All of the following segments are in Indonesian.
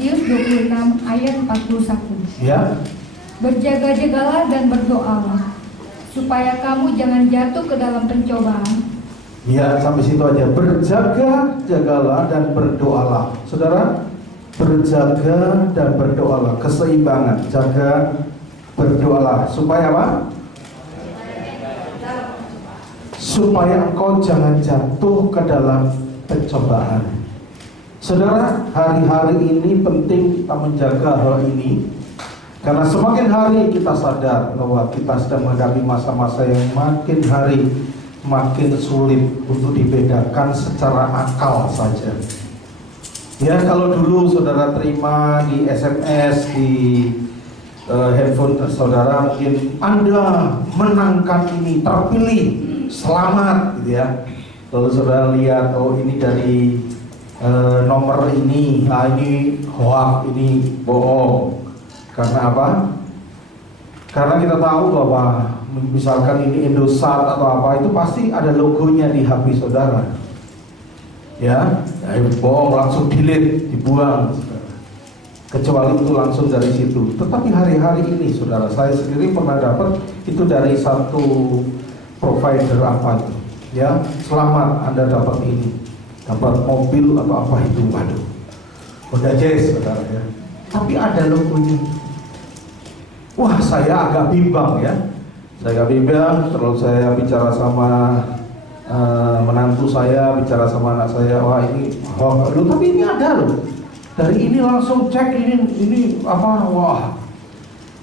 Matius 26 ayat 41. Ya. Berjaga-jagalah dan berdoalah, supaya kamu jangan jatuh ke dalam pencobaan. Ya, sampai situ aja. Berjaga-jagalah dan berdoalah. Saudara, berjaga dan berdoalah, keseimbangan. Jaga, berdoalah. Supaya apa? Supaya engkau jangan jatuh ke dalam pencobaan. Saudara, hari-hari ini penting kita menjaga hal ini, karena semakin hari kita sadar bahwa kita sedang menghadapi masa-masa yang makin hari makin sulit untuk dibedakan secara akal saja. Ya, kalau dulu saudara terima di SMS, di handphone saudara, mungkin Anda menangkan ini, terpilih, selamat gitu ya. Lalu saudara lihat, oh ini dari nomor ini, ini hoax, ini bohong. Karena apa? Karena kita tahu bahwa misalkan ini Indosat atau apa, itu pasti ada logonya di HP saudara. Ya, bohong, langsung delete, dibuang. Kecuali itu langsung dari situ. Tetapi hari-hari ini saudara, saya sendiri pernah dapat itu dari satu provider apa itu. Ya, selamat Anda dapat ini, dapat mobil atau apa itu, waduh, Honda Jazz saudara ya. Tapi ada logonya. Wah, saya agak bimbang ya. Saya agak bimbang. Terus saya bicara sama menantu saya, bicara sama anak saya. Wah ini, tapi ini ada loh. Dari ini langsung cek ini apa? Wah.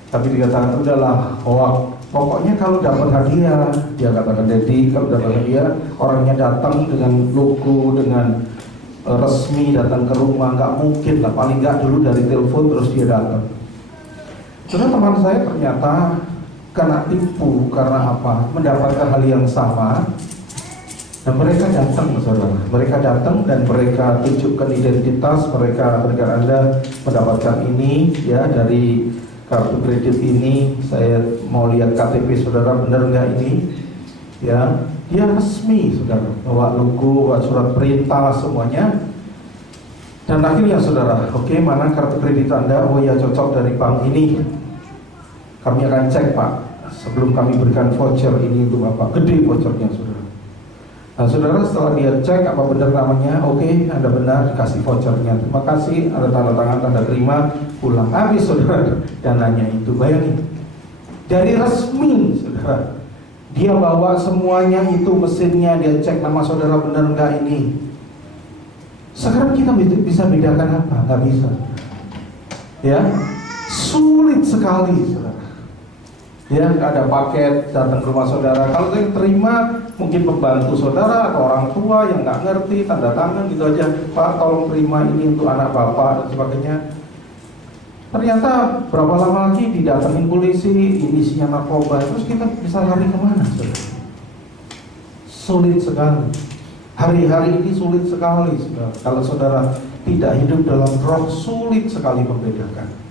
Tapi dikatakan udahlah, pokoknya kalau dapat hadiah, dia katakan Dedi, kalau dapat hadiah, orangnya datang dengan logo, dengan resmi datang ke rumah, nggak mungkin lah, paling nggak dulu dari telepon terus dia datang. Terus teman saya ternyata kena tipu karena apa? Mendapatkan hal yang sama, dan mereka datang, saudara. Mereka datang dan mereka tunjukkan identitas mereka. Berikan Anda mendapatkan ini, ya dari kartu kredit ini. Saya mau lihat KTP saudara, benar nggak ini? Ya, dia resmi, saudara. Bawa logo, bawa surat perintah, semuanya. Dan akhirnya saudara, oke, mana kartu kredit Anda? Oh ya, cocok dari bank ini. Kami akan cek Pak, sebelum kami berikan voucher ini untuk Bapak. Gede vouchernya saudara. Nah saudara, setelah dia cek apa benar namanya, oke, Anda benar, dikasih vouchernya. Terima kasih, ada tanda tangan, tanda terima, pulang. Habis saudara, dananya itu, bayangin. Dari resmi saudara, dia bawa semuanya itu, mesinnya, dia cek nama saudara benar enggak ini. Sekarang kita bisa bedakan apa? Nggak bisa. Ya, sulit sekali saudara. Ya, ada paket datang ke rumah saudara. Kalau saya terima, mungkin pembantu saudara atau orang tua yang nggak ngerti, tanda tangan gitu aja. Pak, tolong terima ini untuk anak bapak dan sebagainya. Ternyata berapa lama lagi didatengin polisi, ini isinya narkoba. Terus kita bisa lari kemana saudara? Sulit sekali. Hari-hari ini sulit sekali saudara. Kalau saudara tidak hidup dalam roh, sulit sekali membedakan.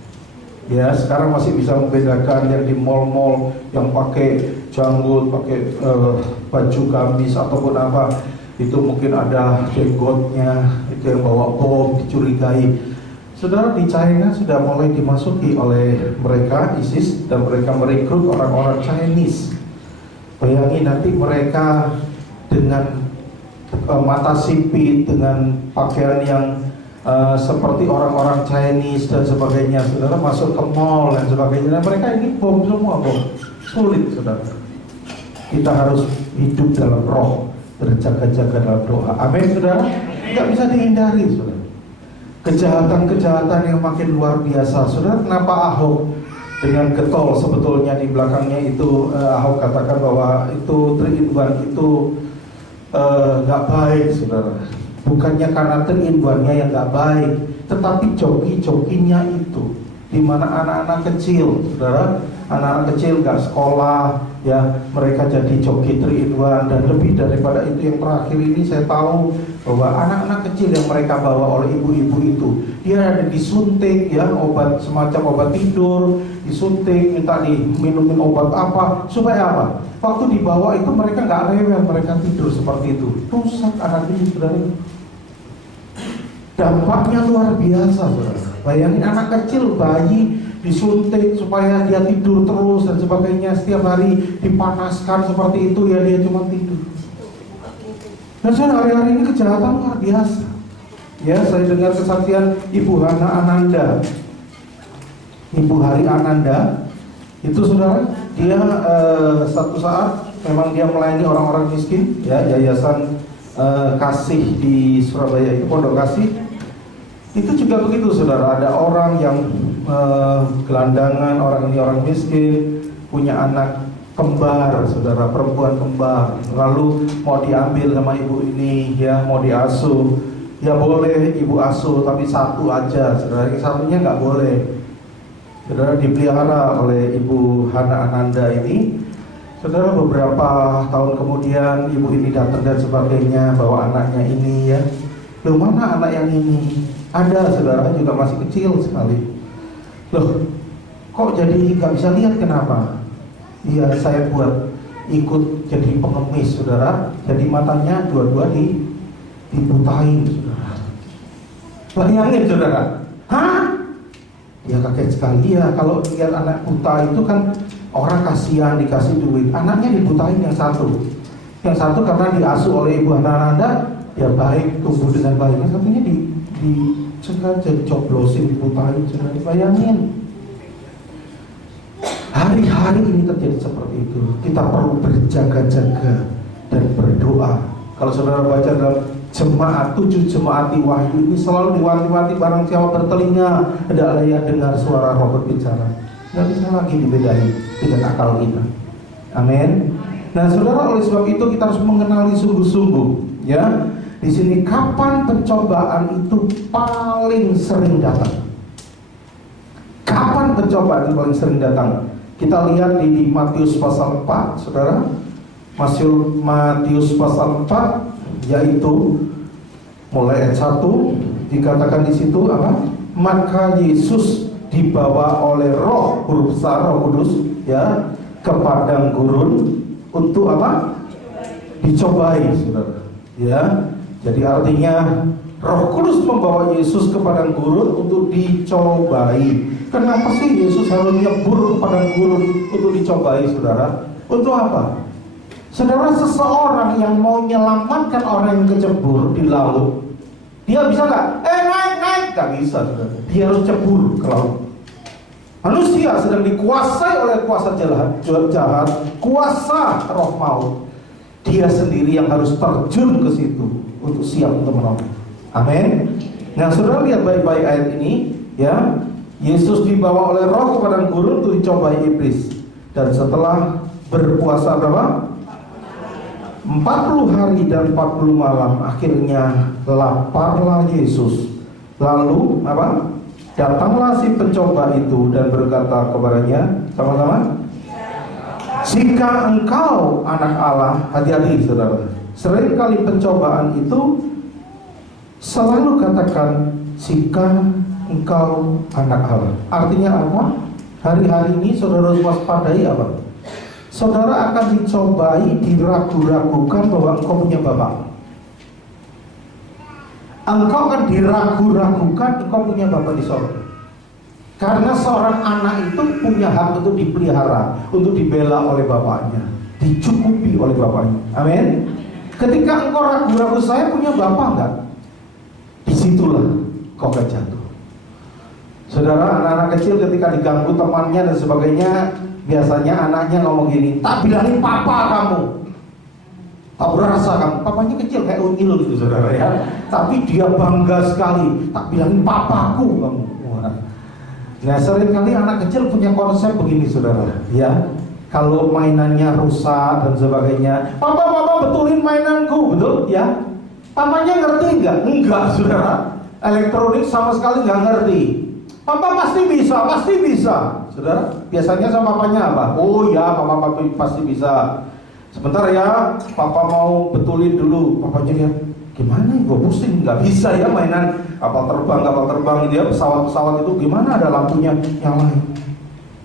Ya, sekarang masih bisa membedakan yang di mall-mall yang pakai janggut, pakai baju gamis ataupun apa, itu mungkin ada jenggotnya, itu yang bawa bom, dicurigai. Saudara, di China sudah mulai dimasuki oleh mereka ISIS, dan mereka merekrut orang-orang Chinese. Bayangin nanti mereka dengan mata sipit, dengan pakaian yang seperti orang-orang Chinese dan sebagainya, saudara, masuk ke mall dan sebagainya. Dan mereka ini bom semua, bom. Sulit, saudara. Kita harus hidup dalam roh, berjaga-jaga dalam doa. Amin, saudara. Tidak bisa dihindari, saudara. Kejahatan-kejahatan yang makin luar biasa, saudara. Kenapa Ahok dengan getol sebetulnya di belakangnya itu, Ahok katakan bahwa itu 3-in-1 itu nggak baik, saudara. Bukannya karena 3-in-1-nya yang nggak baik, tetapi joki-jokinya itu, di mana anak-anak kecil, saudara, anak-anak kecil nggak sekolah, ya, mereka jadi joki 3-in-1. Dan lebih daripada itu, yang terakhir ini saya tahu bahwa anak-anak kecil yang mereka bawa oleh ibu-ibu itu, dia ada disuntik, ya, obat semacam obat tidur, disuntik, minta diminumin obat apa, supaya apa? Waktu dibawa itu mereka nggak rewel, mereka tidur seperti itu. Rusak anak ini, saudara. Dampaknya luar biasa, saudara. Bayangin anak kecil, bayi disuntik supaya dia tidur terus dan sebagainya, setiap hari dipanaskan seperti itu, ya dia cuma tidur. Dan hari-hari ini kejahatan luar biasa. Ya, saya dengar kesaksian Ibu Hana Ananda, Ibu Hari Ananda, itu saudara, dia satu saat memang dia melayani orang-orang miskin, ya, yayasan kasih di Surabaya itu, Pondok Kasih. Itu juga begitu saudara, ada orang yang gelandangan, orang ini orang miskin, punya anak kembar, saudara, perempuan kembar, lalu mau diambil sama ibu ini, ya, mau diasuh, ya boleh ibu asuh, tapi satu aja, saudara, yang satunya nggak boleh. Saudara, dipelihara oleh Ibu Hana Ananda ini. Saudara, beberapa tahun kemudian ibu ini datang dan sebagainya, bawa anaknya ini, ya. Loh, mana anak yang ini? Ada, saudara, juga masih kecil sekali. Loh, kok jadi nggak bisa lihat, kenapa? Iya, saya buat ikut jadi pengemis, saudara. Jadi matanya dua-dua dibutain, saudara. Bayangin, saudara. Hah? Ya kaget sekali ya, kalau lihat anak buta itu kan orang kasihan, dikasih duit. Anaknya dibutain yang satu. Yang satu karena diasuh oleh Ibu Ananda, ya baik, tumbuh dengan baik. Yang satunya sengaja coblosin, dibutain, saudara. Bayangin. Hari-hari ini terjadi seperti itu. Kita perlu berjaga-jaga dan berdoa. Kalau saudara baca dalam jemaat 7 jemaati Wahyu ini selalu diwanti-wanti, barang siapa bertelinga hendaklah ia dengar suara Roh berbicara. Nggak bisa lagi dibedain dengan akal kita. Amin. Nah, saudara, oleh sebab itu kita harus mengenali sungguh-sungguh, ya. Di sini kapan pencobaan itu paling sering datang? Kapan pencobaan itu paling sering datang? Kita lihat di Matius pasal 4, saudara. Matius pasal 4, yaitu mulai ayat 1 dikatakan di situ apa? Maka Yesus dibawa oleh Roh, huruf besar Roh Kudus, ya, ke padang gurun untuk apa? Dicobai, saudara. Ya, jadi artinya Roh Kudus membawa Yesus ke padang gurun untuk dicobai. Kenapa sih Yesus harus nyebur ke padang gurun untuk dicobai, saudara? Untuk apa? Saudara, seseorang yang mau menyelamatkan orang yang kecebur di laut, dia bisa nggak? Naik, nggak bisa, saudara. Dia harus cebur ke laut. Manusia sedang dikuasai oleh kuasa jahat, kuasa roh maut. Dia sendiri yang harus terjun ke situ untuk siap untuk menolong. Amin. Nah, saudara, lihat baik-baik ayat ini, ya. Yesus dibawa oleh Roh ke padang gurun untuk dicobai iblis. Dan setelah berpuasa berapa? 40 hari dan 40 malam, akhirnya laparlah Yesus. Lalu apa? Datanglah si pencoba itu dan berkata kepadanya, sama-sama, jika engkau anak Allah, hati-hati saudara. Seringkali pencobaan itu selalu katakan, jika engkau anak Allah. Artinya apa? Hari-hari ini saudara harus waspadai apa? Saudara akan dicobai, diragu-ragukan bahwa engkau punya bapak. Engkau akan diragu-ragukan engkau punya bapak di sorga. Karena seorang anak itu punya hak untuk dipelihara, untuk dibela oleh bapaknya, dicukupi oleh bapaknya. Amin. Ketika engkau ragu-ragu, saya punya bapak enggak? Disitulah kau akan jatuh. Saudara, anak-anak kecil ketika diganggu temannya dan sebagainya, biasanya anaknya ngomong gini, tak bilangin papa kamu, tak berasa kamu. Papanya kecil kayak unyil gitu, saudara, ya. Tapi dia bangga sekali, tak bilangin papaku kamu. Nah, seringkali anak kecil punya konsep begini, saudara, ya. Kalau mainannya rusak dan sebagainya, papa betulin mainanku, betul, ya. Papanya ngerti nggak? Enggak, saudara. Elektronik sama sekali nggak ngerti. Papa pasti bisa, saudara. Biasanya sama papanya apa? Oh ya, papa pasti bisa. Sebentar ya, papa mau betulin dulu. Papanya lihat, gimana? Gue pusing, nggak bisa ya mainan kapal terbang dia, pesawat itu gimana? Ada lampunya yang lain.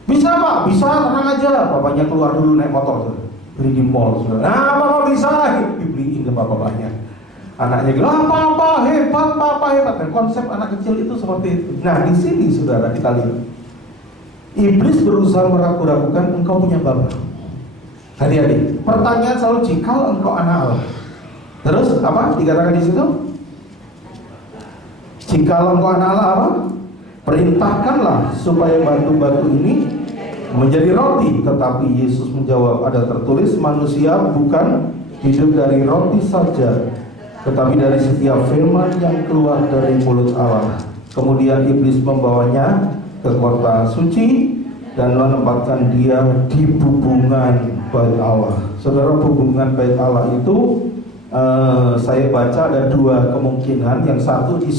Bisa pak, bisa, tenang aja. Papanya keluar dulu naik motor, beli di mall, saudara. Nah, papa bisa, dibeliin ke papanya. Anaknya bilang, papa hebat, papa hebat. Dan konsep anak kecil itu seperti itu. Nah, di sini saudara kita lihat, iblis berusaha meragu-ragukan engkau punya bapak. Adik-adik, pertanyaan selalu, jika engkau anak Allah. Terus apa dikatakan di situ? Jika engkau anak Allah apa? Perintahkanlah supaya batu-batu ini menjadi roti. Tetapi Yesus menjawab, ada tertulis, manusia bukan hidup dari roti saja, tetapi dari setiap firman yang keluar dari mulut Allah. Kemudian iblis membawanya ke kota suci dan menempatkan dia di bubungan bait Allah. Saudara, bubungan bait Allah itu saya baca ada dua kemungkinan. Yang satu di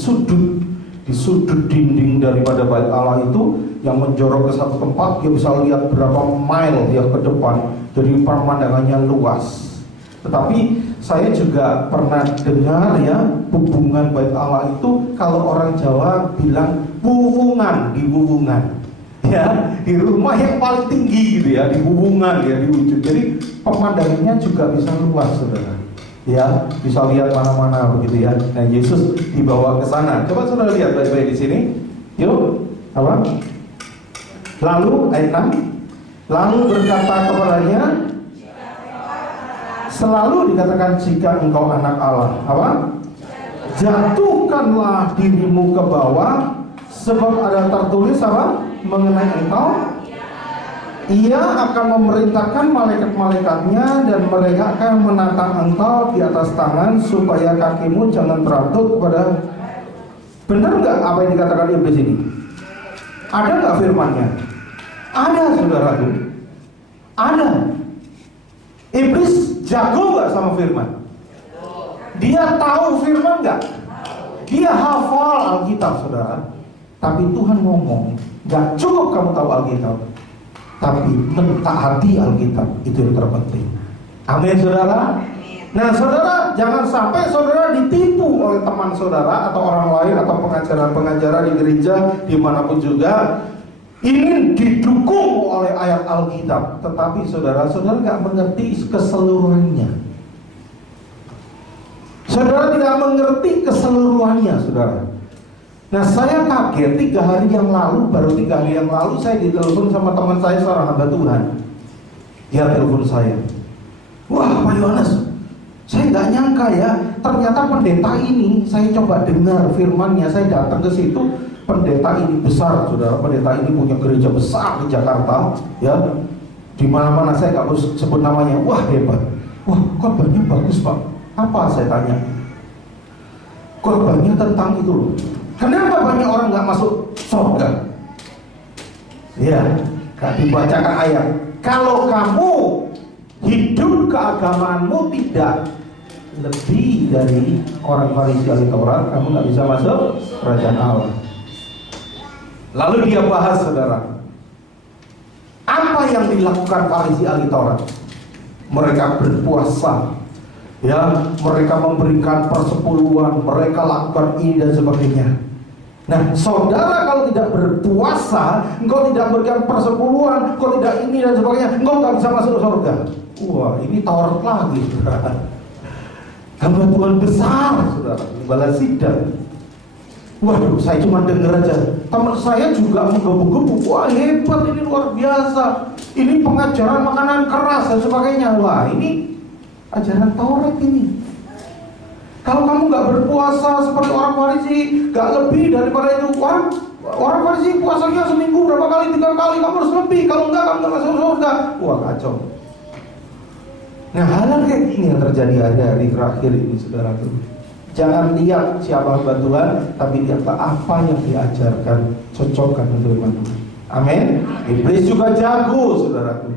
sudut dinding daripada bait Allah itu yang menjorok ke satu tempat, dia bisa lihat berapa mile dia ke depan, jadi pemandangannya luas. Tetapi saya juga pernah dengar ya, hubungan bait Allah itu kalau orang Jawa bilang buwungan, di buwungan ya, di rumah yang paling tinggi gitu ya, di buwungan ya, di ujung. Jadi pemandangannya juga bisa luas saudara ya, bisa lihat mana-mana begitu ya. Nah, Yesus dibawa ke sana. Coba saudara lihat baik-baik di sini. Yuk, apa? Lalu ayat 6, lalu berkata kepadanya, selalu dikatakan jika engkau anak Allah, apa? Jatuhkanlah dirimu ke bawah, sebab ada tertulis apa? Mengenai engkau, ia akan memerintahkan malaikat-malaikatnya dan mereka akan menatang engkau di atas tangan supaya kakimu jangan teratup kepada. Benar nggak apa yang dikatakan iblis ini? Ada nggak firmannya? Ada, saudaraku. Ada. Iblis jago nggak sama firman? Dia tahu firman nggak? Dia hafal Alkitab, saudara. Tapi Tuhan ngomong, nggak cukup kamu tahu Alkitab, tapi mentaati Alkitab itu yang terpenting. Amin, saudara. Nah, saudara, jangan sampai saudara ditipu oleh teman saudara atau orang lain atau pengajaran-pengajaran di gereja dimanapun juga, ingin didukung oleh ayat Alkitab, tetapi saudara nggak mengerti keseluruhannya. Saudara tidak mengerti keseluruhannya, saudara. Nah, saya kaget 3 hari yang lalu, baru 3 hari yang lalu saya ditelepon sama teman saya, seorang hamba Tuhan. Dia telepon saya, wah Pak Yohanes, saya nggak nyangka ya, ternyata pendeta ini, saya coba dengar firmannya, saya datang ke situ, pendeta ini besar, saudara. Pendeta ini punya gereja besar di Jakarta, ya. Di mana-mana, saya nggak harus sebut namanya. Wah, hebat. Wah, korbannya bagus Pak. Apa, saya tanya? Korbannya tentang itu loh. Kenapa banyak orang nggak masuk surga? Ya, gak dibacakan ayat. Kalau kamu hidup keagamaanmu tidak lebih dari orang Farisi ahli Taurat, kamu nggak bisa masuk kerajaan Allah. Lalu dia bahas, saudara, apa yang dilakukan Farisi ahli Taurat? Mereka berpuasa, ya, mereka memberikan persepuluhan, mereka lakukan ini dan sebagainya. Nah, saudara, kalau tidak berpuasa, engkau tidak berikan persepuluhan, engkau tidak ini dan sebagainya, engkau nggak bisa masuk surga. Wah, ini Taurat lagi, saudara. Hamba Tuhan besar, saudara, balas sidang. Waduh, saya cuma dengar aja. Teman saya juga menggebu-gebu, wah hebat, ini luar biasa. Ini pengajaran makanan keras dan sebagainya. Wah, ini ajaran Taurat ini. Kalau kamu nggak berpuasa seperti orang Farisi, nggak lebih daripada itu. Orang Farisi puasanya seminggu berapa kali, 3 kali, kamu harus lebih. Kalau enggak, kamu nggak masuk surga. Wah, kacau. Nah, hal kayak gini yang terjadi hari-hari terakhir ini, saudara. Jangan lihat siapa hamba Tuhan, tapi lihatlah apa yang diajarkan, cocokkan untuk firman Tuhan. Amin. Iblis juga jago, saudaraku.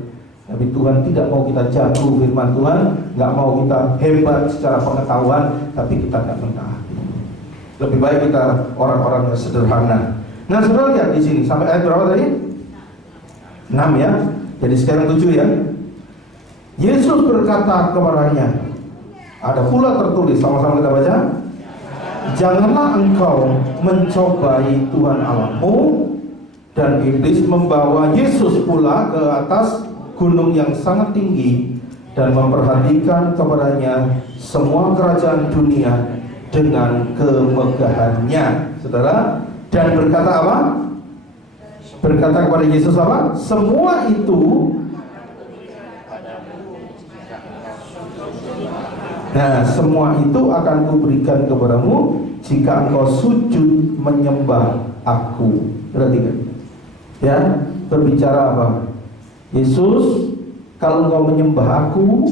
Tapi Tuhan tidak mau kita jago firman Tuhan, nggak mau kita hebat secara pengetahuan, tapi kita nggak mentaati. Lebih baik kita orang-orang yang sederhana. Nah, saudara lihat di sini sampai ayat berapa tadi? 6 ya. Jadi sekarang 7 ya. Yesus berkata kepadanya, ada pula tertulis, sama-sama kita baca. Janganlah engkau mencobai Tuhan Allahmu. Dan iblis membawa Yesus pula ke atas gunung yang sangat tinggi dan memperhatikan kepadanya semua kerajaan dunia dengan kemegahannya, saudara. Dan berkata apa? Berkata kepada Yesus apa? Semua itu, nah, semua itu akan kuberikan kepadamu jika engkau sujud menyembah aku. Perhatikan, ya, berbicara apa? Yesus, kalau engkau menyembah aku,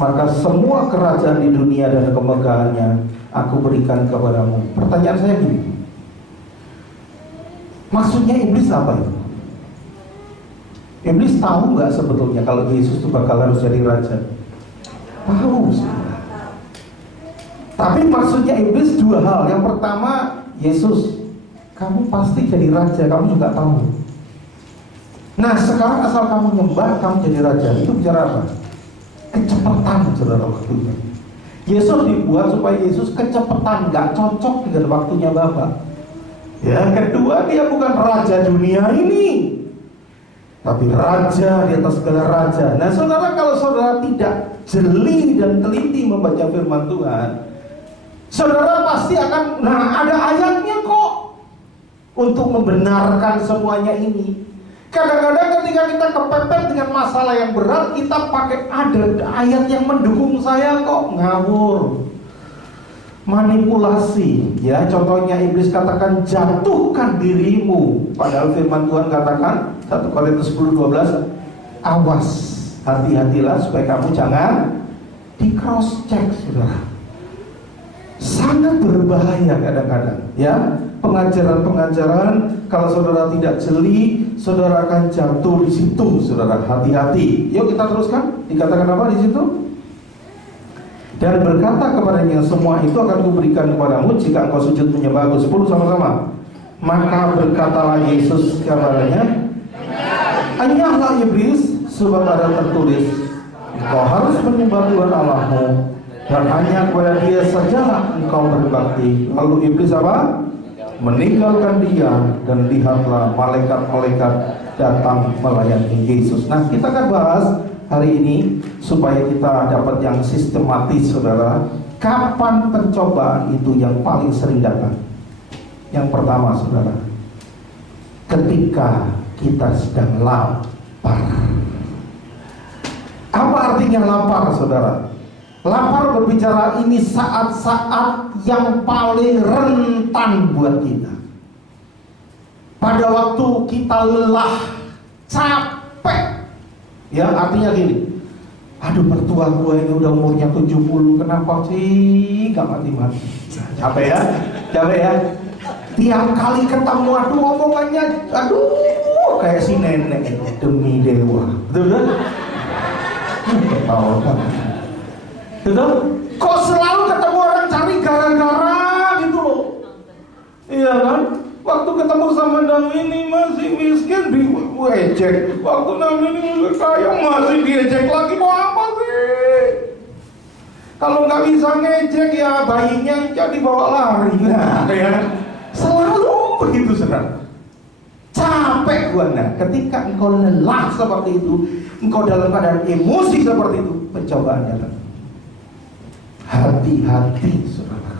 maka semua kerajaan di dunia dan kemegahannya aku berikan kepadamu. Pertanyaan saya gini, maksudnya iblis apa itu? Iblis tahu nggak sebetulnya kalau Yesus itu bakal harus jadi raja? Tahu. Tapi maksudnya iblis dua hal. Yang pertama, Yesus, kamu pasti jadi raja, kamu juga tahu. Nah, sekarang asal kamu nyembah, kamu jadi raja. Itu bicara apa? Kecepatan, saudara, waktunya. Yesus dibuat supaya Yesus kecepatan, gak cocok dengan waktunya Bapa. Ya, kedua, dia bukan raja dunia ini, tapi raja di atas segala raja. Nah, saudara, kalau saudara tidak jeli dan teliti membaca firman Tuhan, saudara pasti akan, ada ayatnya kok untuk membenarkan semuanya ini. Kadang-kadang ketika kita kepepet dengan masalah yang berat, kita pakai ada ayat yang mendukung saya kok. Ngawur, manipulasi. Ya, contohnya iblis katakan jatuhkan dirimu, padahal firman Tuhan katakan 1 Korintus 10:12, awas, hati-hatilah supaya kamu jangan di cross check, saudara. Sangat berbahaya kadang-kadang, ya, pengajaran-pengajaran. Kalau saudara tidak jeli, saudara akan jatuh di situ, saudara. Hati-hati. Yuk kita teruskan. Dikatakan apa di situ? Dan berkata kepadanya, semua itu akan kuberikan kepadamu jika engkau sujud menyembah aku. 10 sama-sama. Maka berkatalah Yesus kepadanya, enyahlah iblis, sebab ada tertulis, engkau harus menyembah Tuhan Allahmu, dan hanya kepada Dia sajalah engkau berbakti. Lalu iblis apa? Meninggalkan dia, dan lihatlah malaikat-malaikat datang melayani Yesus. Nah, kita akan bahas hari ini supaya kita dapat yang sistematis, saudara. Kapan pencobaan itu yang paling sering datang? Yang pertama, saudara, ketika kita sedang lapar. Apa artinya lapar, saudara? Lapar berbicara ini saat-saat yang paling rentan buat kita. Pada waktu kita lelah, capek. Ya, artinya gini, aduh, mertua gue ini udah umurnya 70, kenapa sih gak mati-mati? Capek ya? Capek ya? Tiap kali ketemu, aduh, omongannya, aduh, kayak si nenek, demi dewa. Betul kan? Ketawa kan? Betul? Kok selalu ketemu orang cari gara-gara gitu loh? Iya kan? Waktu ketemu sama Dam ini masih miskin, diejek. Waktu Dam ini kaya masih diejek lagi. Mau apa sih? Kalau nggak bisa ngejek ya bayinya jadi bawa lari. Nah, ya. Selalu begitu, saudara. Capek gua. Nah, ketika engkau lelah seperti itu, engkau dalam keadaan emosi seperti itu, pencobaan datang. Hati-hati, saudara.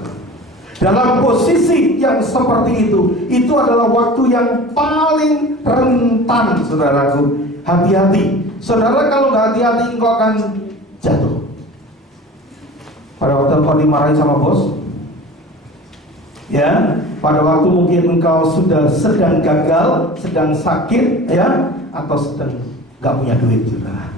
Dalam posisi yang seperti itu adalah waktu yang paling rentan, saudaraku. Hati-hati, saudara. Kalau nggak hati-hati, engkau akan jatuh. Pada waktu engkau dimarahi sama bos, ya, pada waktu mungkin engkau sudah sedang gagal, sedang sakit, ya, atau sedang nggak punya duit, saudara.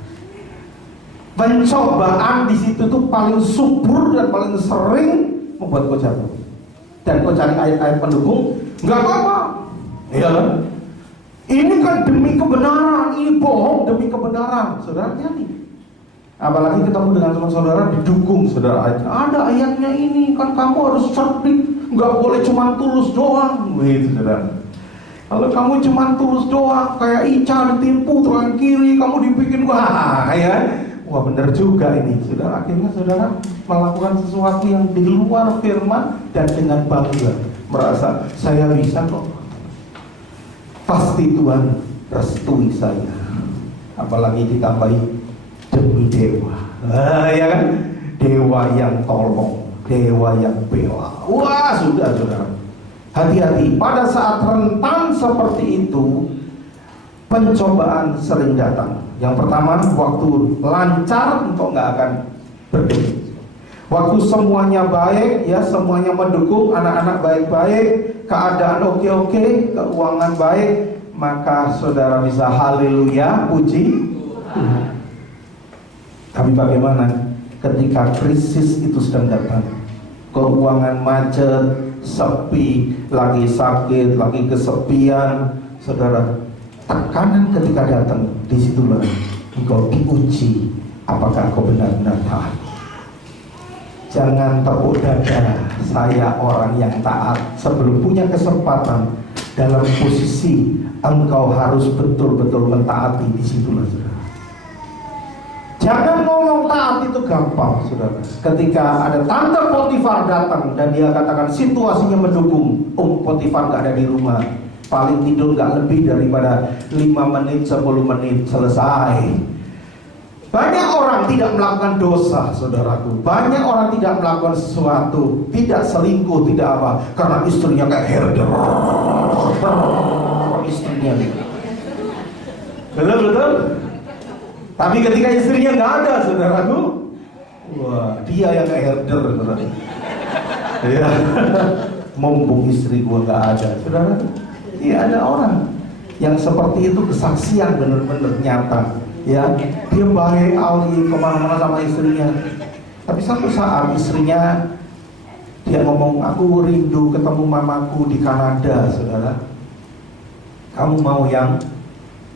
Pencobaan di situ tuh paling subur dan paling sering membuat kau jatuh. Dan kau cari ayat-ayat pendukung, nggak apa-apa, iya kan? Ini kan demi kebenaran, ini bohong demi kebenaran, saudara. Hati-hati. Apalagi ketemu dengan teman saudara didukung, saudara. Ada ayatnya ini, kan kamu harus cerdik, nggak boleh cuma tulus doang, gitu, saudara. Kalau kamu cuma tulus doang, kayak Ica ditipu tangan kiri, kamu dibikin wah, ya. Wah, benar juga ini, saudara. Akhirnya saudara melakukan sesuatu yang di luar firman dan dengan bangga merasa saya bisa kok. Pasti Tuhan restui saya. Apalagi ditambahi demi dewa, ya kan? Dewa yang tolong dewa yang bela. Wah, sudah saudara. Hati-hati, pada saat rentan seperti itu, pencobaan sering datang. Yang pertama, waktu lancar engkau nggak akan berdoa. Waktu semuanya baik, ya semuanya mendukung, anak-anak baik-baik, keadaan oke-oke, keuangan baik, maka saudara bisa haleluya, puji Tuhan. Tapi bagaimana ketika krisis itu sedang datang? Keuangan macet, sepi, lagi sakit, lagi kesepian, saudara. Tekanan ketika datang, disitulah engkau diuji apakah kau benar-benar taat. Jangan tepuk dada, saya orang yang taat. Sebelum punya kesempatan dalam posisi engkau harus betul-betul mentaati, disitulah saudara. Jangan ngomong taat itu gampang saudara. Ketika ada tante Potifar datang dan dia katakan situasinya mendukung, Potifar gak ada di rumah, paling tidur gak lebih daripada 5 menit, 10 menit, selesai. Banyak orang tidak melakukan dosa, saudaraku. Banyak orang tidak melakukan sesuatu, tidak selingkuh, tidak apa, karena istrinya kayak herder. Istrinya betul. Tapi ketika istrinya nggak ada, saudaraku, wah, dia yang kayak herder, saudara. Ya, mumpung istri gua nggak ada, saudara. Iya, ada orang yang seperti itu, kesaksian benar-benar nyata. Ya, dia baik ali kemana-mana sama istrinya. Tapi satu saat istrinya dia ngomong, aku rindu ketemu mamaku di Kanada, saudara. Kamu mau yang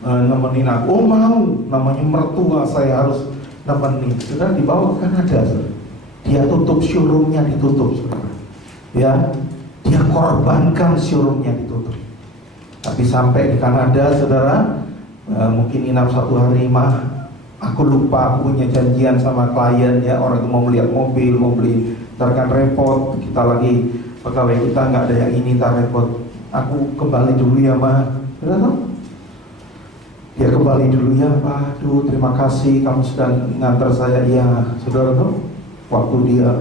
nemenin aku? Oh mau, namanya mertua saya harus nemenin. Saudara, dibawa ke Kanada, saudara. Dia tutup showroomnya, ditutup, saudara. Ya, dia korbankan showroomnya ditutup. Tapi sampai di Kanada, saudara, mungkin inap 1 hari, mah aku lupa, aku punya janjian sama klien, ya orang itu mau melihat mobil, mau beli, ntar kan repot, kita lagi pegawai kita nggak ada yang ini, ntar repot, aku kembali dulu ya mah. Sudah tahu? Dia kembali dulu ya, aduh terima kasih kamu sudah ngantar saya. Ya saudara tahu, waktu dia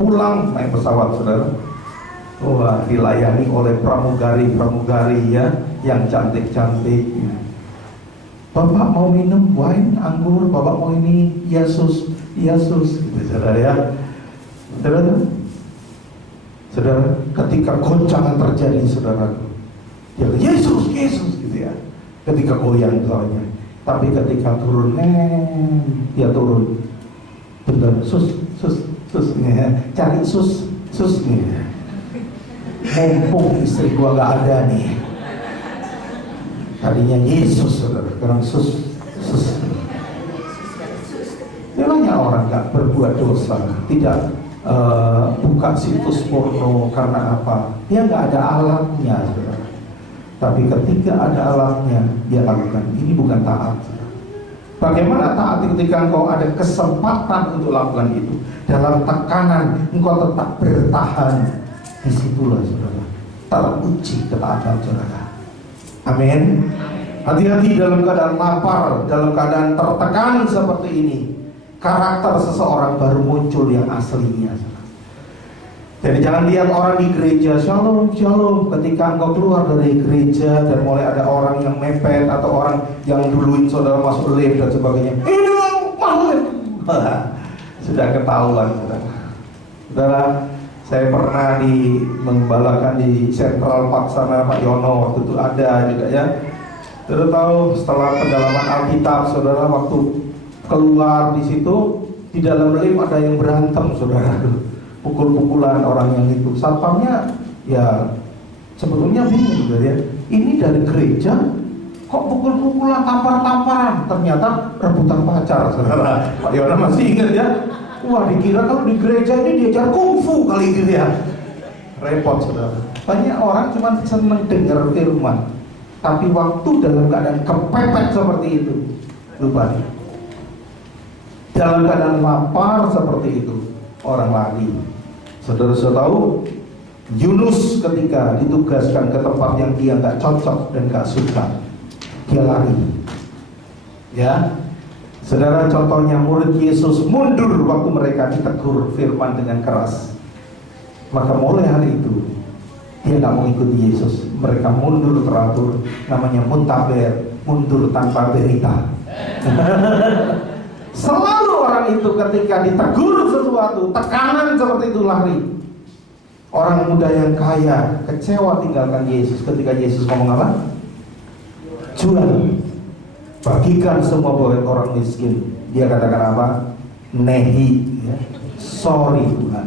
pulang naik pesawat, saudara, wah dilayani oleh pramugari ya yang cantik-cantik. Bapak mau minum wine anggur, bapak mau ini Yesus, gitu saudara ya. Saudara, ketika goncangan terjadi, saudara, dia Yesus gitu ya. Ketika goyang soalnya, tapi ketika turun, dia turun, bentar, sus, ya. Cari sus nih. Mumpung istri gua nggak ada nih. Tadinya Yesus, saudara, sekarang sus. Banyak orang nggak berbuat dosa, tidak buka situs porno karena apa? Dia nggak ada alatnya, saudara. Tapi ketika ada alatnya, dia lakukan. Ini bukan taat. Bagaimana taat ketika engkau ada kesempatan untuk lakukan itu? Dalam tekanan, engkau tetap bertahan. Disitulah, saudara, teruji ketaatan saudara. Amin. Hati-hati dalam keadaan lapar, dalam keadaan tertekan seperti ini. Karakter seseorang baru muncul yang aslinya. Jadi jangan lihat orang di gereja shalom. Ketika engkau keluar dari gereja dan mulai ada orang yang mepet atau orang yang duluin saudara masuk lift dan sebagainya, ini masuk lift. Sudah ketahuan, saudara. Saudara, saya pernah mengembalakan di Sentral Park sana, Pak Yono, waktu itu ada juga ya. Saudara tahu, setelah pendalaman Alkitab, saudara, waktu keluar di situ, di dalam lift ada yang berantem, saudara, pukul-pukulan orang yang itu. Satpamnya ya sebetulnya bingung, saudara ya. Ini dari gereja, kok pukul-pukulan, tampar-tamparan? Ternyata rebutan pacar, saudara. Pak Yono masih ingat ya. Wah, dikira kalau di gereja ini diajar kungfu kali gitu ya. Repot, saudara. Banyak orang cuma senang dengar firman, tapi waktu dalam keadaan kepepet seperti itu, lupa nih. Dalam keadaan lapar seperti itu, orang lari. Saudara tahu, Yunus ketika ditugaskan ke tempat yang dia nggak cocok dan nggak suka, dia lari. Ya. Saudara, contohnya murid Yesus mundur waktu mereka ditegur firman dengan keras. Maka mulai hari itu dia nggak mau ikuti Yesus. Mereka mundur teratur, namanya muntaber, mundur tanpa berita. Selalu orang itu ketika ditegur sesuatu, tekanan seperti itu lari. Orang muda yang kaya kecewa tinggalkan Yesus ketika Yesus ngomong apa? Jual, bagikan semua buat orang miskin. Dia katakan apa? Nehi, ya. Sorry Tuhan,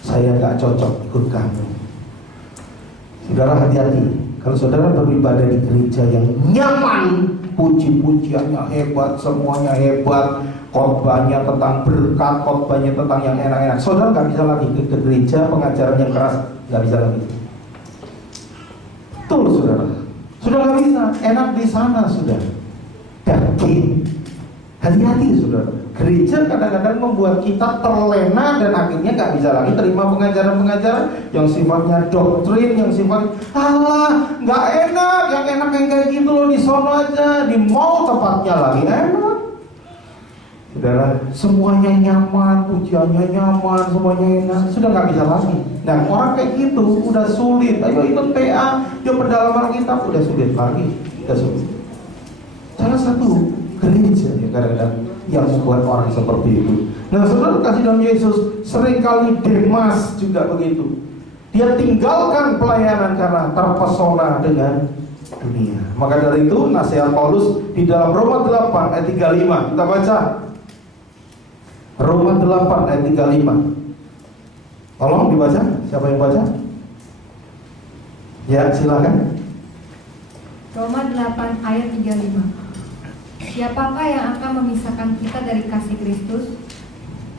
saya nggak cocok ikut kamu. Saudara hati-hati, kalau saudara beribadah di gereja yang nyaman, puji-pujiannya hebat, semuanya hebat, khotbahnya tentang berkat, khotbahnya tentang yang enak-enak, saudara nggak bisa lagi ke gereja pengajaran yang keras, nggak bisa lagi. Betul saudara, sudah nggak bisa, enak di sana sudah. Yakin, hati-hati saudara. Gereja kadang-kadang membuat kita terlena dan akhirnya nggak bisa lagi terima pengajaran-pengajaran yang sifatnya doktrin, yang sifatnya alah nggak enak, yang enak yang kayak gitu loh di sono aja, di mall tempatnya lagi enak. Saudara, semuanya nyaman, pujiannya nyaman, semuanya enak, sudah nggak bisa lagi. Nah orang kayak gitu udah sulit. Ayo ikut PA, yuk pendalaman kitab, udah sulit lagi, udah sulit. Salah satu gereja ya kadang-kadang yang membuat orang seperti itu. Nah saudara kasih dalam Yesus, seringkali Demas juga begitu. Dia tinggalkan pelayanan karena terpesona dengan dunia. Maka dari itu nasihat Paulus di dalam Roma 8 ayat 35, kita baca Roma 8 ayat 35. Tolong dibaca, siapa yang baca? Ya silakan. Roma 8 ayat 35. Siapakah yang akan memisahkan kita dari kasih Kristus?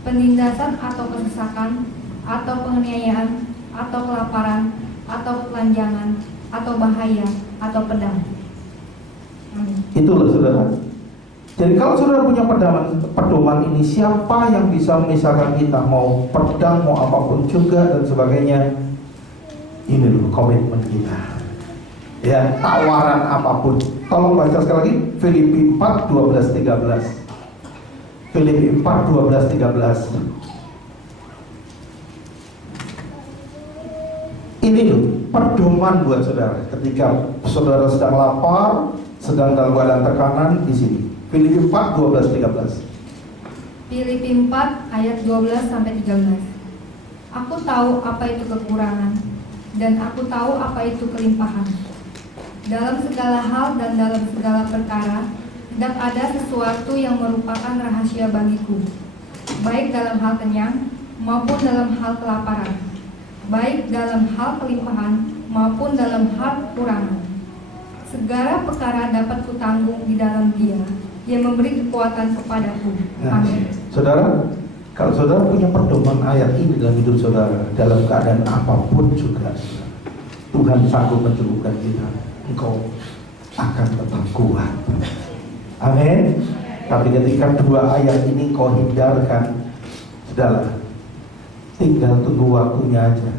Penindasan atau kesesakan, atau penganiayaan, atau kelaparan, atau telanjangan, atau bahaya, atau pedang. Itulah saudara. Jadi kalau saudara punya pedoman ini, siapa yang bisa memisahkan kita? Mau pedang, mau apapun juga dan sebagainya. Ini dulu komitmen kita. Ya, tawaran apapun. Tolong baca sekali lagi Filipi 4, 12, 13. Filipi 4, 12, 13. Ini loh pedoman buat saudara ketika saudara sedang lapar, sedang dalam keadaan tekanan di sini. Filipi 4, 12, 13. Filipi 4 ayat 12 sampai 13. Aku tahu apa itu kekurangan dan aku tahu apa itu kelimpahan. Dalam segala hal dan dalam segala perkara hendak ada sesuatu yang merupakan rahasia bagiku, baik dalam hal kenyang maupun dalam hal kelaparan, baik dalam hal kelimpahan maupun dalam hal kekurangan. Segala perkara dapat kutanggung di dalam Dia yang memberi kekuatan kepadaku. Amin. Saudara, kalau saudara punya pedoman ayat ini dalam hidup saudara, dalam keadaan apapun juga, Tuhan sanggup mencukupkan kita. Engkau akan tetap kuat. Amin. Tapi ketika dua ayat ini kau hindarkan, sudahlah, tinggal tunggu waktunya aja.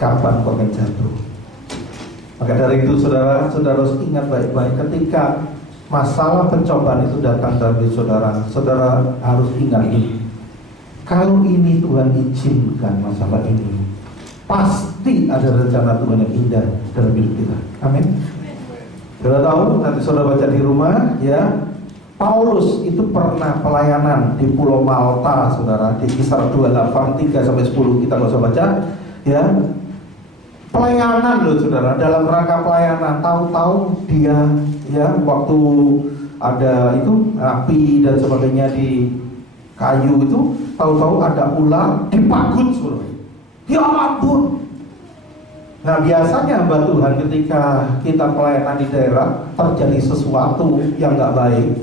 Kapan kau akan jatuh? Maka dari itu saudara harus ingat baik-baik ketika masalah pencobaan itu datang dalam hidup saudara, saudara harus ingat ini. Kalau ini Tuhan izinkan masalah ini, pasti ada rencana Tuhan yang indah dalam hidup kita. Amin. Saudara tahu, nanti saudara baca di rumah ya, Paulus itu pernah pelayanan di Pulau Malta, saudara, di Kisah 28 3-10, kita nggak usah baca ya. Pelayanan loh saudara, dalam rangka pelayanan, tahu-tahu dia ya waktu ada itu api dan sebagainya di kayu itu, tahu-tahu ada ular dipagut saudara. Ya ampun. Nah biasanya hamba Tuhan ketika kita pelayanan di daerah terjadi sesuatu yang gak baik,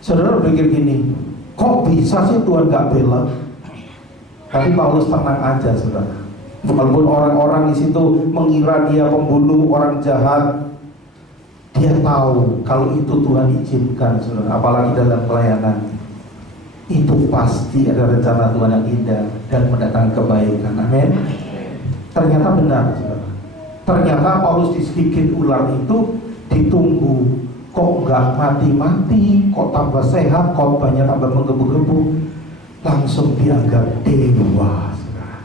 saudara berpikir gini, kok bisa sih Tuhan gak bela? Tapi Paulus tenang aja saudara. Walaupun orang-orang di situ mengira dia pembunuh, orang jahat, dia tahu kalau itu Tuhan izinkan saudara, apalagi dalam pelayanan. Itu pasti ada rencana Tuhan yang indah dan mendatangkan kebaikan. Amin. Ternyata benar saudara. Ternyata Paulus disedikit ular itu ditunggu, kok nggak mati-mati, kok tambah sehat, kok banyak tambah menggebu-gebu, langsung dianggap dewa saudara.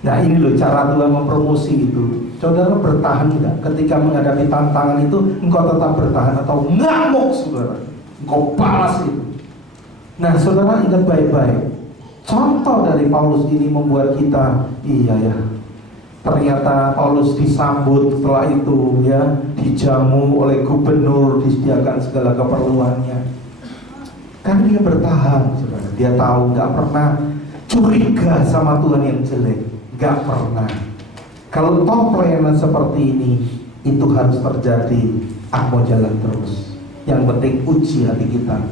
Nah ini loh cara Tuhan mempromosi itu. Saudara bertahan enggak ketika menghadapi tantangan itu? Engkau tetap bertahan atau ngamuk saudara? Engkau balas itu. Nah saudara ingat baik-baik. Contoh dari Paulus ini membuat kita, iya ya, ternyata Paulus disambut setelah itu ya, dijamu oleh gubernur, disediakan segala keperluannya. Kan dia bertahan saudara. Dia tahu nggak pernah curiga sama Tuhan yang jelek. Gak pernah. Kalau toh pelayanan seperti ini, itu harus terjadi. Aku mau jalan terus. Yang penting uji hati kita,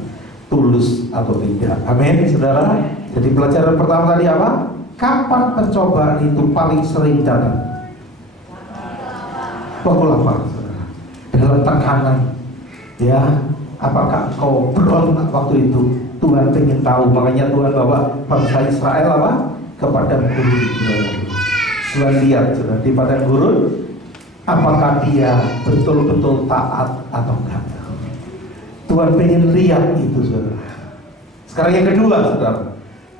tulus atau tidak. Amin, saudara. Jadi pelajaran pertama tadi apa? Kapan pencobaan itu paling sering datang? Pukul apa, saudara? Dalam tekanan. Ya, apakah kau berontak waktu itu? Tuhan ingin tahu. Makanya Tuhan bawa bangsa Israel apa? Kepada gurun. Tuhan lihat sudah di padang gurun, apakah dia betul-betul taat atau enggak. Tuhan pengen lihat itu saudara. Sekarang yang kedua saudara,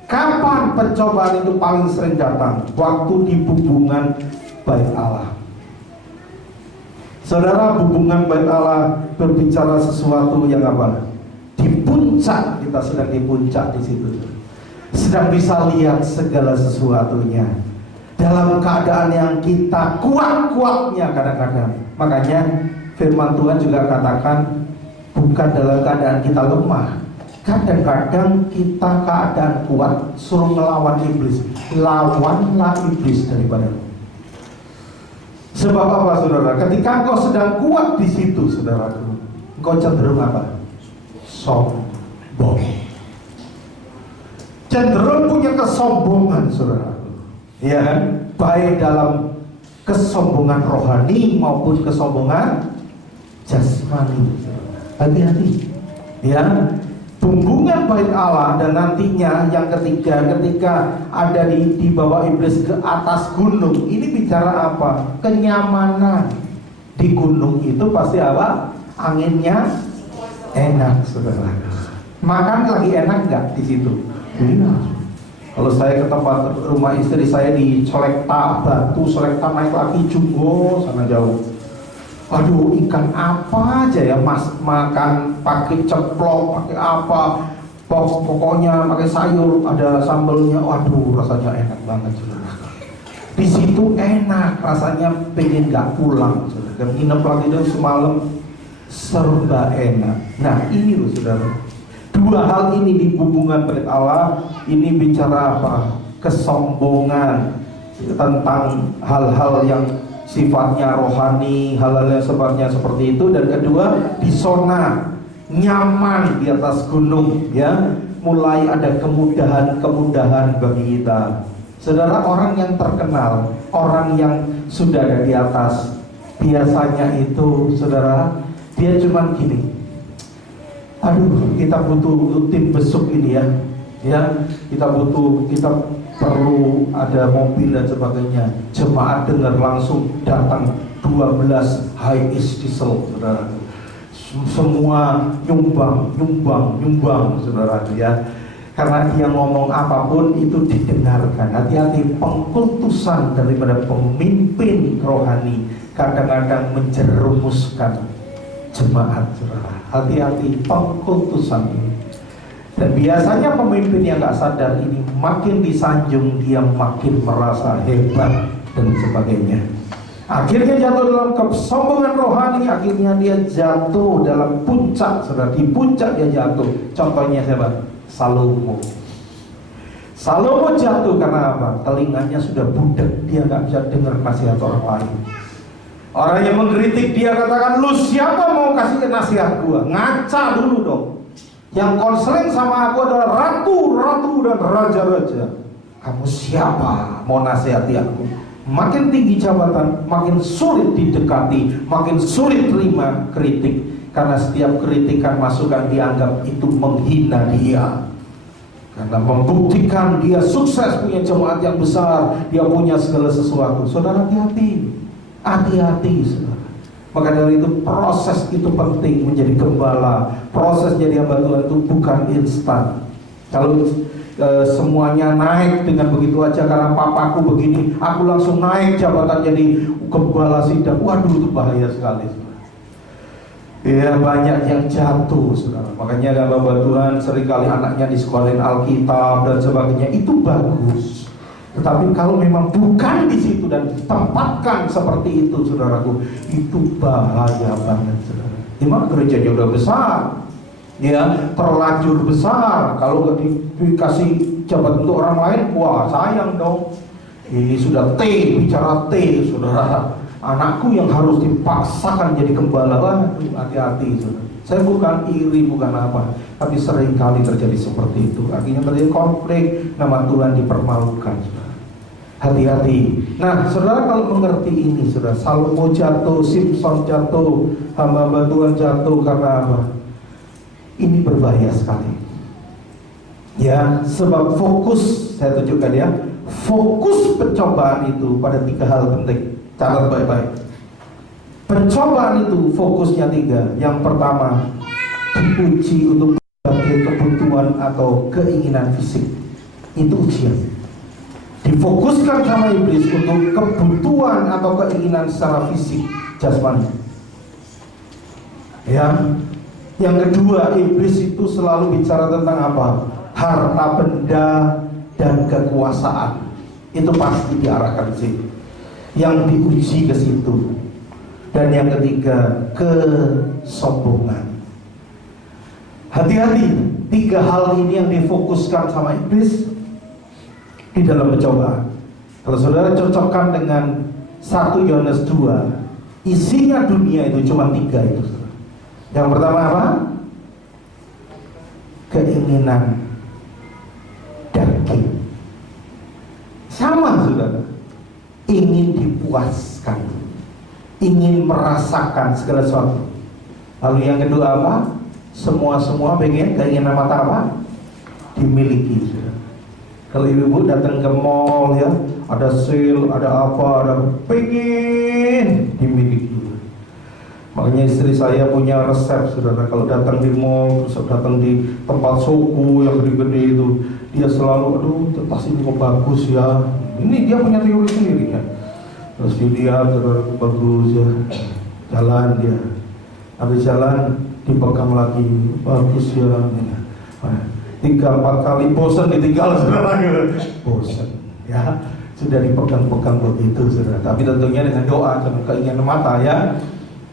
kapan pencobaan itu paling sering datang? Waktu di hubungan bait Allah. Saudara, hubungan bait Allah berbicara sesuatu yang apa? Di puncak, kita sedang di puncak di situ. Sedang bisa lihat segala sesuatunya dalam keadaan yang kita kuat-kuatnya kadang-kadang. Makanya firman Tuhan juga katakan bukan dalam keadaan kita lemah. Kadang-kadang kita keadaan kuat, suruh melawan iblis. Lawanlah iblis daripada. Sebab apa saudara? Ketika engkau sedang kuat di situ saudaraku, engkau cenderung apa? Sombong. Cenderung punya kesombongan saudara, ya kan? Baik dalam kesombongan rohani maupun kesombongan jasmani. Hati-hati, ya. Hubungan bait Allah dan nantinya yang ketiga, ketika ada di bawah iblis ke atas gunung, ini bicara apa? Kenyamanan di gunung itu pasti apa? Anginnya enak saudara. Makan lagi enak nggak di situ? Iya. Kalau saya ke tempat rumah istri saya di Selekta, Batu, Selekta naik lagi Jumbo sana jauh. Aduh, ikan apa aja ya mas, makan pakai ceplok, pakai apa, pokoknya pakai sayur, ada sambelnya. Waduh, rasanya enak banget saudara. Di situ enak, rasanya pengen nggak pulang saudara. Dan nginep lagi dan semalam serba enak. Nah ini loh saudara. Dua hal ini di hubungan bait Allah ini bicara apa? Kesombongan tentang hal-hal yang sifatnya rohani, hal-hal yang sifatnya seperti itu. Dan kedua, di zona nyaman di atas gunung, ya, mulai ada kemudahan bagi kita. Saudara, orang yang terkenal, orang yang sudah ada di atas, biasanya itu saudara, dia cuman gini. Aduh, kita butuh tim besuk ini ya, kita perlu ada mobil dan sebagainya. Jemaat dengar langsung datang 12 high-is diesel, saudara. Semua nyumbang, saudara ya. Karena dia ngomong apapun itu didengarkan. Hati-hati, pengkultusan daripada pemimpin rohani kadang-kadang menjerumuskan jemaat, saudara. Hati-hati pengkultusan ini. Dan biasanya pemimpin yang gak sadar ini makin disanjung, dia makin merasa hebat dan sebagainya. Akhirnya jatuh dalam kesombongan rohani, akhirnya dia jatuh dalam puncak, saudara. Di puncak dia jatuh. Contohnya siapa? Salomo. Salomo jatuh karena apa? Telinganya sudah budak, dia gak bisa dengar nasihat orang lain. Orang yang mengkritik dia katakan, lu siapa mau kasih nasihat gua? Ngaca dulu dong. Yang konseling sama aku adalah ratu-ratu dan raja-raja. Kamu siapa mau nasihati aku? Makin tinggi jabatan, makin sulit didekati, makin sulit terima kritik. Karena setiap kritikan masukan dianggap itu menghina dia. Karena membuktikan dia sukses, punya jemaat yang besar, dia punya segala sesuatu. Saudara, hati-hati. Hati-hati saudara. Maka dari itu proses itu penting menjadi gembala. Proses jadi hamba Tuhan itu bukan instan. Kalau semuanya naik dengan begitu aja karena papaku begini, aku langsung naik jabatan jadi gembala sidang. Waduh, itu bahaya sekali. Ya, banyak yang jatuh, saudara. Makanya kan Bapak Tuhan seringkali anaknya disekolahin Alkitab dan sebagainya, itu bagus. Tetapi kalau memang bukan di situ dan ditempatkan seperti itu, saudaraku, itu bahaya banget, saudara. Dimana gerejanya udah besar, ya, terlanjur besar. Kalau dikasih jabatan untuk orang lain, wah sayang dong. Ini sudah bicara T, saudara. Anakku yang harus dipaksakan jadi gembala, hati-hati, saudara. Saya bukan iri, bukan apa, tapi sering kali terjadi seperti itu. Akhirnya terjadi konflik, nama Tuhan dipermalukan, saudara. Hati-hati. Nah, saudara kalau mengerti ini, saudara, Salomo jatuh, Simpson jatuh, hamba Tuhan jatuh karena apa? Ini berbahaya sekali. Ya, sebab fokus, saya tunjukkan ya, fokus pencobaan itu pada 3 hal penting. Catat baik-baik. Pencobaan itu fokusnya 3. Yang pertama, diuji untuk berbagai kebutuhan atau keinginan fisik. Itu ujian. Difokuskan sama iblis untuk kebutuhan atau keinginan secara fisik, jasmani. Ya. Yang kedua, iblis itu selalu bicara tentang apa? Harta benda dan kekuasaan. Itu pasti diarahkan ke situ. Yang diuji ke situ. Dan yang ketiga, kesombongan. Hati-hati, 3 hal ini yang difokuskan sama iblis di dalam pencobaan. Kalau saudara cocokkan dengan 1 Yohanes 2, isinya dunia itu cuma 3 itu. Yang pertama apa? Keinginan daging. Sama, saudara. Ingin dipuaskan, ingin merasakan segala sesuatu. Lalu yang kedua apa? Semua pengen, keinginan mata apa? Dimiliki, saudara. Kalau ibu-ibu datang ke mall ya, ada sale, ada apa, ada pengen dimiliki. Makanya istri saya punya resep, saudara. Kalau datang di mall, terus datang di tempat suku yang gede-gede itu, dia selalu, aduh, tas ini kok bagus ya. Ini dia punya teori sendiri ya. Terus dilihat, saudara, bagus ya. Jalan dia. Habis jalan, dipegang lagi, bagus ya. 3-4 kali bosan ditinggal, saudara. Bosan ya. Sudah dipegang-pegang begitu, saudara. Tapi tentunya dengan doa, dengan keinginan mata ya.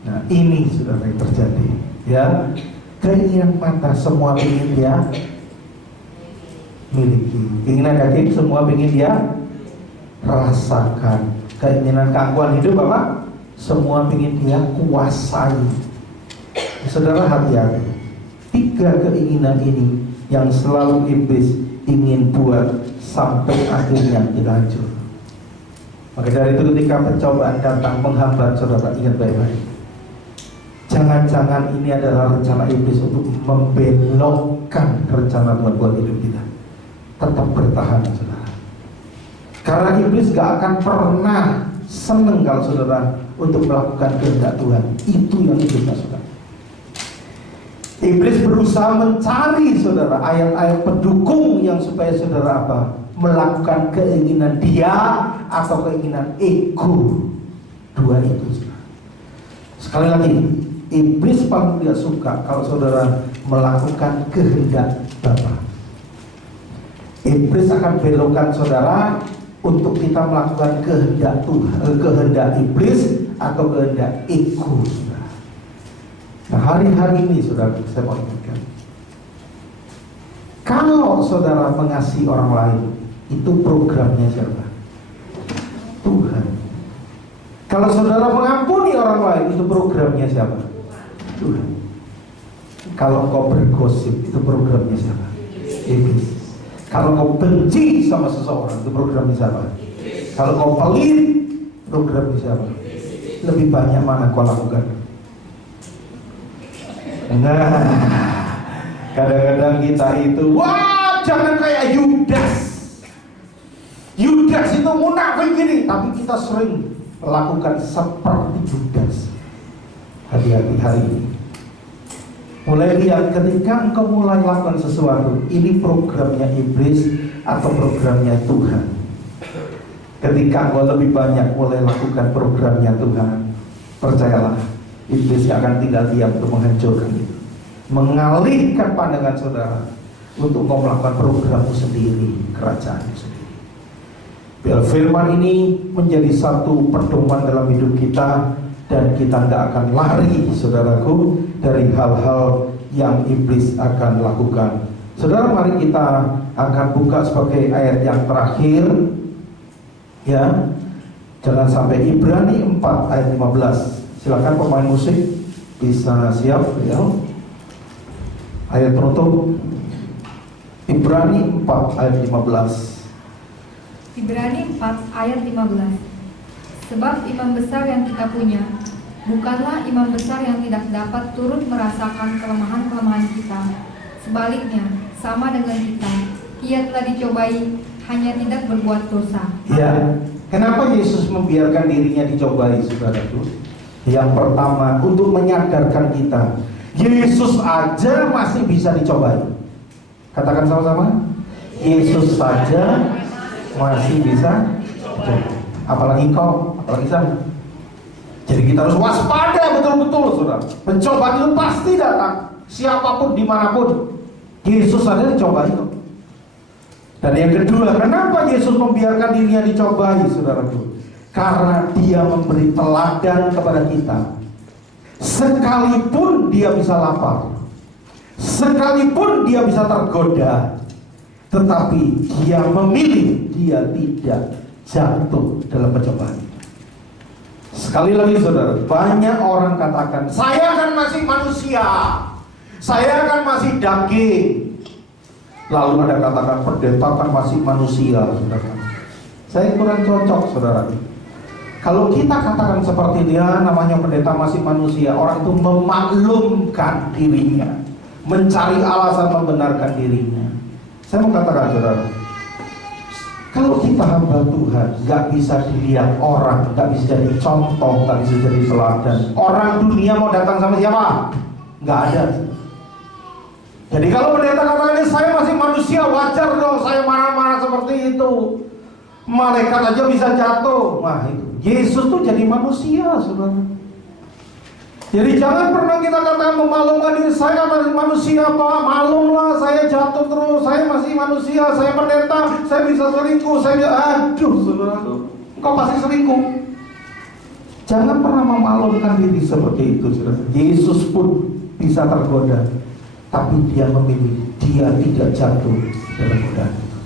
Nah, ini saudara yang terjadi ya. Keinginan mata semua ingin dia miliki. Keinginan daging semua ingin dia rasakan. Keinginan keangkuhan hidup apa? Semua ingin dia kuasai. Saudara, hati-hati. 3 keinginan ini yang selalu iblis ingin buat sampai akhirnya dihancur. Maka dari itu ketika pencobaan datang menghambat, saudara ingat baik-baik. Jangan-jangan ini adalah rencana iblis untuk membelokkan rencana Tuhan buat hidup kita. Tetap bertahan, saudara. Karena iblis gak akan pernah seneng kalau saudara untuk melakukan kehendak Tuhan. Itu yang iblis gak suka. Iblis berusaha mencari, saudara, ayat-ayat pendukung yang supaya saudara apa? Melakukan keinginan dia atau keinginan ego. 2 itu, saudara. Sekali lagi, iblis paling tidak suka kalau saudara melakukan kehendak Bapa. Iblis akan belokkan saudara untuk kita melakukan kehendak Tuhan, kehendak iblis atau kehendak ego, saudara. Nah, hari-hari ini, saudara, saya mau ingatkan, kalau saudara mengasihi orang lain, itu programnya siapa? Tuhan. Kalau saudara mengampuni orang lain, itu programnya siapa? Tuhan. Kalau kau bergosip, itu programnya siapa? Iblis. Kalau kau benci sama seseorang, itu programnya siapa? Kalau kau pelit, programnya siapa? Lebih banyak mana kau lakukan? Nah, kadang-kadang kita itu, wah, jangan kayak Yudas. Yudas itu munafik gini, tapi kita sering melakukan seperti Yudas. Hati-hati hari ini. Mulai lihat ketika engkau mulai lakukan sesuatu, ini programnya iblis atau programnya Tuhan. Ketika engkau lebih banyak mulai lakukan programnya Tuhan, percayalah, iblis akan tinggal diam untuk menghancurkan itu, mengalihkan pandangan saudara untuk engkau melakukan programmu sendiri, kerajaanmu sendiri. Biar firman ini menjadi satu pedoman dalam hidup kita, dan kita tidak akan lari, saudaraku, dari hal-hal yang iblis akan lakukan. Saudara, mari kita akan buka sebagai ayat yang terakhir, ya. Jangan sampai Ibrani 4 ayat 15. Silakan pemain musik bisa siap, ya. Ayat penutup Ibrani 4 ayat 15. Ibrani 4 ayat 15. Sebab imam besar yang kita punya bukanlah imam besar yang tidak dapat turut merasakan kelemahan-kelemahan kita. Sebaliknya, sama dengan kita, ia telah dicobai, hanya tidak berbuat dosa. Ya, kenapa Yesus membiarkan dirinya dicobai, saudaraku? Yang pertama, untuk menyadarkan kita, Yesus aja masih bisa dicobai. Katakan sama-sama, Yesus saja masih bisa dicobai. Apalagi kau, apalagi saya. Jadi kita harus waspada betul-betul, saudara. Pencobaan itu pasti datang, siapapun, dimanapun. Yesus saja dicobai. Dan yang kedua, kenapa Yesus membiarkan dirinya dicobai, saudaraku? Karena dia memberi teladan kepada kita. Sekalipun dia bisa lapar, sekalipun dia bisa tergoda, tetapi dia memilih, dia tidak jatuh dalam pencobaan. Sekali lagi, saudara, banyak orang katakan, saya kan masih manusia, saya kan masih daging. Lalu ada katakan, pendeta kan masih manusia, saudara. Saya kurang cocok, saudara. Kalau kita katakan seperti dia, namanya pendeta masih manusia, orang itu memaklumkan dirinya, mencari alasan membenarkan dirinya. Saya mau katakan, saudara, kalau kita hamba Tuhan, gak bisa dilihat orang, gak bisa jadi contoh, gak bisa jadi teladan. Orang dunia mau datang sama siapa? Gak ada. Jadi kalau pendeta katakan, saya masih manusia, wajar dong saya marah-marah seperti itu. Malaikat aja bisa jatuh. Wah, itu Yesus tuh jadi manusia, saudara. Jadi jangan pernah kita katakan memaklumkan diri, saya masih manusia Pak, maklumlah saya jatuh terus, saya masih manusia, saya pendeta, saya bisa selingkuh, aduh saudara, engkau pasti selingkuh. Jangan pernah memaklumkan diri seperti itu, saudara. Yesus pun bisa tergoda, tapi dia memilih, dia tidak jatuh dalam godaan itu.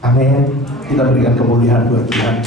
Amin. Kita berikan kemuliaan buat Tuhan.